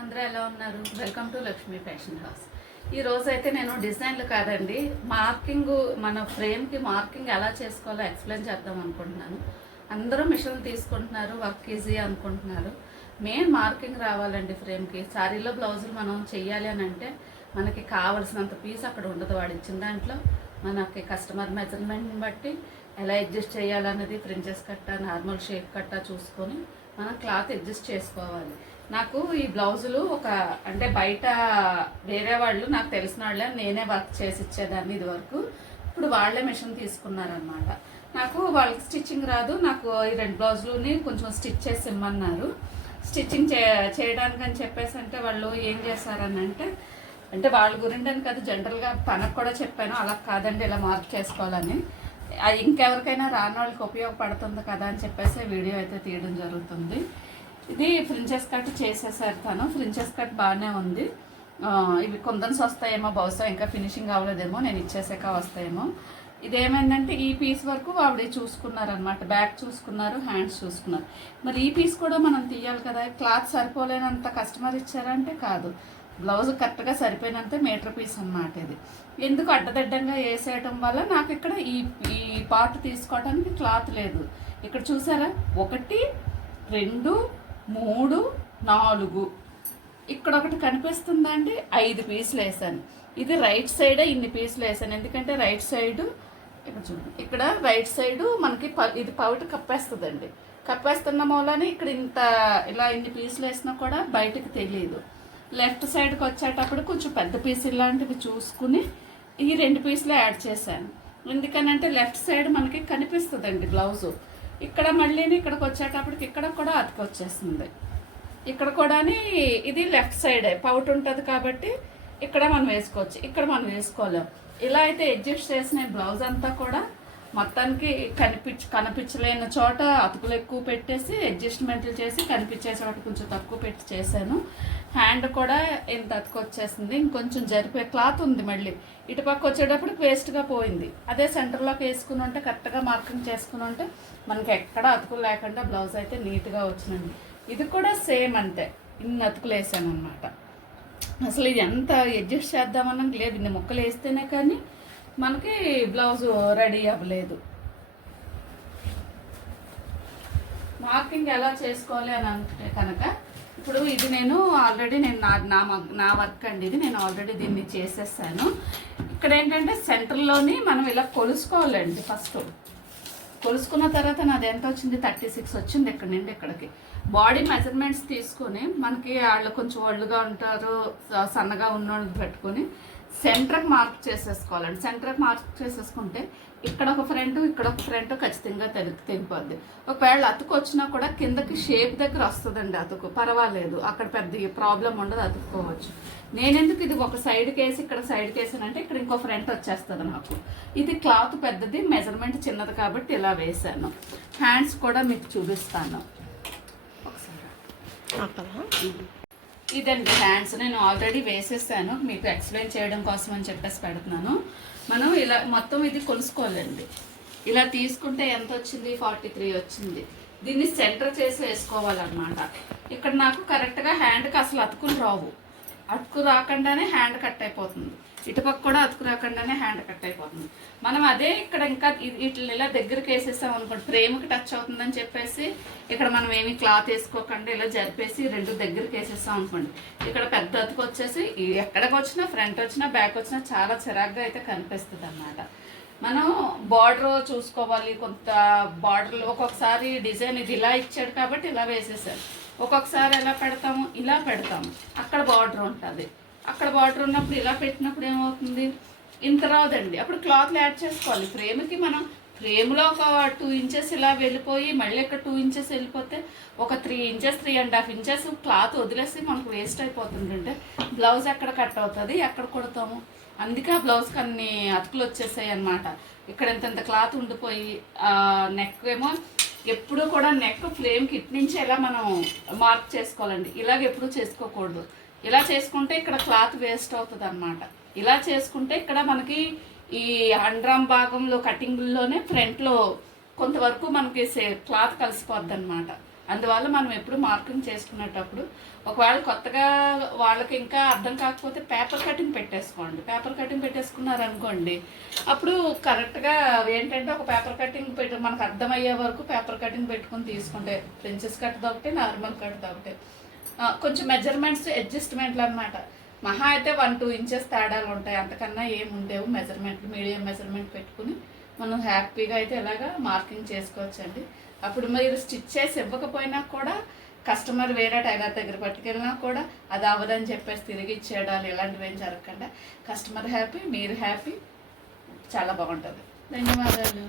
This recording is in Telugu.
అందరూ ఎలా ఉన్నారు? Welcome to Lakshmi fashion house. ఈ రోజు అయితే నేను డిజైన్లు కాదండి, మార్కింగ్, మన ఫ్రేమ్కి మార్కింగ్ ఎలా చేసుకోవాలో ఎక్స్ప్లెయిన్ చేద్దాం అనుకుంటున్నాను. అందరూ మిషన్లు తీసుకుంటున్నారు, వర్క్ ఈజీ అనుకుంటున్నారు. మెయిన్ మార్కింగ్ రావాలండి ఫ్రేమ్కి. శారీలో బ్లౌజులు మనం చెయ్యాలి అని అంటే మనకి కావాల్సినంత పీస్ అక్కడ ఉండదు. వాడు ఇచ్చిన దాంట్లో మనకి కస్టమర్ మెజర్మెంట్ని బట్టి ఎలా అడ్జస్ట్ చేయాలన్నది ప్రిన్సెస్ కట్ట, నార్మల్ షేప్ కట్ట చూసుకొని మనం క్లాత్ అడ్జస్ట్ చేసుకోవాలి. నాకు ఈ బ్లౌజులు అంటే బయట వేరే వాళ్ళు నాకు తెలిసిన వాళ్ళే నేనే వర్క్ చేసి ఇచ్చేదాన్ని ఇది వరకు. ఇప్పుడు వాళ్ళే మిషన్ తీసుకున్నారనమాట. నాకు వాళ్ళకి స్టిచ్చింగ్ రాదు. నాకు ఈ 2 బ్లౌజులని కొంచెం స్టిచ్ చేసి ఇమ్మన్నారు. స్టిచ్చింగ్ చేయడానికి అని చెప్పేసి అంటే వాళ్ళు ఏం చేశారని అంటే వాళ్ళ గురించి అని కాదు, జనరల్గా తనకు కూడా చెప్పాను, అలా కాదండి ఇలా మార్క్ చేసుకోవాలని. అది ఇంకెవరికైనా రాని వాళ్ళకి ఉపయోగపడుతుంది కదా అని చెప్పేసి వీడియో అయితే తీయడం జరుగుతుంది. ఇది ప్రిన్సెస్ కట్ చేసేసారు తను. ప్రిన్సెస్ కట్ బాగానే ఉంది. ఇవి కుందన్స్ వస్తాయేమో, బహుశా ఇంకా ఫినిషింగ్ అవ్వలేదేమో, నేను ఇచ్చేసాక వస్తాయేమో. ఇదేమైందంటే ఈ పీస్ వరకు ఆవిడ చూసుకున్నారనమాట. బ్యాక్ చూసుకున్నారు, హ్యాండ్స్ చూసుకున్నారు. మరి ఈ పీస్ కూడా మనం తీయాలి కదా. క్లాత్ సరిపోలేనంత కస్టమర్ ఇచ్చారంటే కాదు, బ్లౌజ్ కరెక్ట్గా సరిపోయినంత మీటర్ పీస్ అన్నమాట. ఇది ఎందుకు అడ్డదడ్డంగా వేసేయటం వల్ల నాకు ఇక్కడ ఈ పార్ట్ తీసుకోవడానికి క్లాత్ లేదు. ఇక్కడ చూసారా, 1 2 3 4 ఇక్కడ ఒకటి కనిపిస్తుందా అండి, 5 పీసులు వేసాను. ఇది రైట్ సైడే ఇన్ని పీసులు వేసాను, ఎందుకంటే రైట్ సైడు ఇక్కడ చూడండి, ఇక్కడ రైట్ సైడు మనకి ఇది పౌట్ కప్పేస్తుందండి. కప్పేస్తున్న మూలానే ఇక్కడ ఇలా ఇన్ని పీసులు వేసినా కూడా బయటకు తెలియదు. లెఫ్ట్ సైడ్కి వచ్చేటప్పుడు కొంచెం పెద్ద పీసులు లాంటివి చూసుకుని ఈ 2 పీసులు యాడ్ చేశాను. ఎందుకనంటే లెఫ్ట్ సైడ్ మనకి కనిపిస్తుందండి బ్లౌజు. ఇక్కడ మళ్ళీ ఇక్కడికి వచ్చేటప్పటికి ఇక్కడ కూడా అతుకొచ్చేస్తుంది. ఇక్కడ కూడా ఇది లెఫ్ట్ సైడే పౌట్ ఉంటుంది కాబట్టి ఇక్కడ మనం వేసుకోవచ్చు, ఇక్కడ మనం వేసుకోలేం. ఇలా అయితే అడ్జస్ట్ చేసిన బ్లౌజ్ అంతా కూడా మొత్తానికి కనిపించలేని చోట అతుకులు ఎక్కువ పెట్టేసి అడ్జస్ట్మెంట్లు చేసి కనిపించే చోట కొంచెం తక్కువ పెట్టి చేశాను. హ్యాండ్ కూడా ఎంత అతుకొచ్చేసింది. ఇంకొంచెం జరిపే క్లాత్ ఉంది, మళ్ళీ ఇటుపక్క వచ్చేటప్పటికి వేస్ట్గా పోయింది. అదే సెంటర్లోకి వేసుకుని ఉంటే కరెక్ట్గా మార్కింగ్ చేసుకుని ఉంటే మనకి ఎక్కడ అతుకులు లేకుండా బ్లౌజ్ అయితే నీట్గా వచ్చిందండి. ఇది కూడా సేమ్ అంతే, ఇన్ని అతుకులు వేసాను అనమాట. అసలు ఇది ఎంత అడ్జస్ట్ చేద్దామన్నా లేదు, ఇన్ని ముక్కలు వేస్తేనే కానీ మనకి బ్లౌజ్ రెడీ అవ్వలేదు. మార్కింగ్ ఎలా చేసుకోవాలి అని అంటే కనుక ఇప్పుడు ఇది నేను ఆల్రెడీ నా వర్క్ అండి, ఇది నేను ఆల్రెడీ దీన్ని చేసేసాను. ఇక్కడ ఏంటంటే సెంటర్లోని మనం ఇలా కొలుసుకోవాలండి. ఫస్ట్ కొలుసుకున్న తర్వాత నాది ఎంత వచ్చింది, 36 వచ్చింది ఇక్కడ నుండి ఇక్కడికి. బాడీ మెజర్మెంట్స్ తీసుకొని మనకి వాళ్ళు కొంచెం ఒళ్ళుగా ఉంటారు, సన్నగా ఉన్నోళ్ళకి పెట్టుకొని సెంటర్కి మార్క్ చేసేసుకోవాలండి. సెంటర్కి మార్క్ చేసేసుకుంటే ఇక్కడ ఒక ఫ్రంట్, ఇక్కడ ఒక ఫ్రంట్ ఖచ్చితంగా తెగిపోద్ది. ఒకవేళ అతుకు వచ్చినా కూడా కిందకి షేప్ దగ్గర వస్తుందండి అతుకు, పర్వాలేదు, అక్కడ పెద్ద ప్రాబ్లం ఉండదు, అతుక్కోవచ్చు. నేనెందుకు ఇది ఒక సైడ్కి వేసి ఇక్కడ సైడ్కి వేసానంటే ఇక్కడ ఇంకో ఫ్రంట్ వచ్చేస్తుంది నాకు. ఇది క్లాత్ పెద్దది, మెజర్మెంట్ చిన్నది కాబట్టి ఇలా వేసాను. హ్యాండ్స్ కూడా మీకు చూపిస్తాను ఒకసారి. ఇదండి హ్యాండ్స్, నేను ఆల్రెడీ వేసేసాను, మీకు ఎక్స్ప్లెయిన్ చేయడం కోసం అని చెప్పేసి పెడుతున్నాను. మనం ఇలా మొత్తం ఇది కొలుసుకోవాలండి. ఇలా తీసుకుంటే ఎంత వచ్చింది, 43 వచ్చింది. దీన్ని సెంటర్ చేసి వేసుకోవాలన్నమాట. ఇక్కడ నాకు కరెక్ట్గా హ్యాండ్కి అసలు అతుకులు రావు, అతుకు రాకుండానే హ్యాండ్ కట్ అయిపోతుంది. ఇటుపక్క కూడా అతుకు రాకుండానే హ్యాండ్ కట్ అయిపోతుంది. మనం అదే ఇక్కడ ఇంకా ఇట్లా ఇలా దగ్గరికి వేసేసాం అనుకోండి, ఫ్రేమ్కి టచ్ అవుతుందని చెప్పేసి ఇక్కడ మనం ఏమి క్లాత్ వేసుకోకుండా ఇలా జరిపేసి 2 దగ్గరికి వేసేసాం అనుకోండి, ఇక్కడ పెద్ద అతుకు వచ్చేసి ఎక్కడికి వచ్చినా, ఫ్రంట్ వచ్చినా బ్యాక్ వచ్చినా చాలా చిరాగ్గా అయితే కనిపిస్తుంది అన్నమాట. మనం బార్డర్ చూసుకోవాలి. కొంత బార్డర్లో ఒక్కొక్కసారి డిజైన్ ఇది ఇలా ఇచ్చాడు కాబట్టి ఇలా వేసేసారు, ఒక్కొక్కసారి ఎలా పెడతాము, ఇలా పెడతాము, అక్కడ బార్డర్ ఉంటుంది. అక్కడ బార్డర్ ఉన్నప్పుడు ఇలా పెట్టినప్పుడు ఏమవుతుంది, ఇంత రాదండి. అప్పుడు క్లాత్లు యాడ్ చేసుకోవాలి. ఫ్రేమ్కి మనం ఫ్రేమ్లో ఒక 2 ఇంచెస్ ఇలా వెళ్ళిపోయి మళ్ళీ ఇక్కడ 2 ఇంచెస్ వెళ్ళిపోతే ఒక 3 ఇంచెస్ 3.5 ఇంచెస్ క్లాత్ వదిలేసి మనకు వేస్ట్ అయిపోతుంది. అంటే బ్లౌజ్ ఎక్కడ కట్ అవుతుంది, ఎక్కడ కొడతాము. అందుకే ఆ బ్లౌజ్కి అన్ని అతుకులు వచ్చేసాయి అన్నమాట. ఇక్కడ ఇంత క్లాత్ ఉండిపోయి నెక్ ఏమో ఎప్పుడు కూడా నెక్ ఫ్రేమ్కి ఇటు నుంచి ఎలా మనం మార్క్ చేసుకోవాలండి. ఇలాగ ఎప్పుడు చేసుకోకూడదు. ఇలా చేసుకుంటే ఇక్కడ క్లాత్ వేస్ట్ అవుతుంది అన్నమాట. ఇలా చేసుకుంటే ఇక్కడ మనకి ఈ అండ్రామ్ భాగంలో కటింగ్లోనే ఫ్రంట్లో కొంతవరకు మనకి క్లాత్ కలిసిపోద్ది అన్నమాట. అందువల్ల మనం ఎప్పుడు మార్కింగ్ చేసుకునేటప్పుడు ఒకవేళ కొత్తగా వాళ్ళకి ఇంకా అర్థం కాకపోతే పేపర్ కటింగ్ పెట్టేసుకోండి. పేపర్ కటింగ్ పెట్టేసుకున్నారనుకోండి, అప్పుడు కరెక్ట్గా ఏంటంటే ఒక పేపర్ కటింగ్ పెట్టి మనకు అర్థమయ్యే వరకు పేపర్ కటింగ్ పెట్టుకుని తీసుకుంటే ప్రిన్సెస్ కట్ ఒకటే, నార్మల్ కట్ ఒకటే, కొంచెం మెజర్మెంట్స్ అడ్జస్ట్మెంట్లు అనమాట. మహా అయితే 1-2 ఇంచెస్ తేడాలు ఉంటాయి, అంతకన్నా ఏమి ఉండేవు. మెజర్మెంట్లు మీడియం మెజర్మెంట్ పెట్టుకుని మనం హ్యాపీగా అయితే ఇలాగా మార్కింగ్ చేసుకోవచ్చండి. అప్పుడు మీరు స్టిచ్ చేసి ఇవ్వకపోయినా కూడా కస్టమర్ వేరే టైలర్ దగ్గర పట్టుకెళ్ళినా కూడా అది అవ్వదని చెప్పేసి తిరిగి ఇచ్చేయడాలు ఇలాంటివి ఏం జరగకుండా కస్టమర్ హ్యాపీ, మీరు హ్యాపీ, చాలా బాగుంటుంది. ధన్యవాదాలు.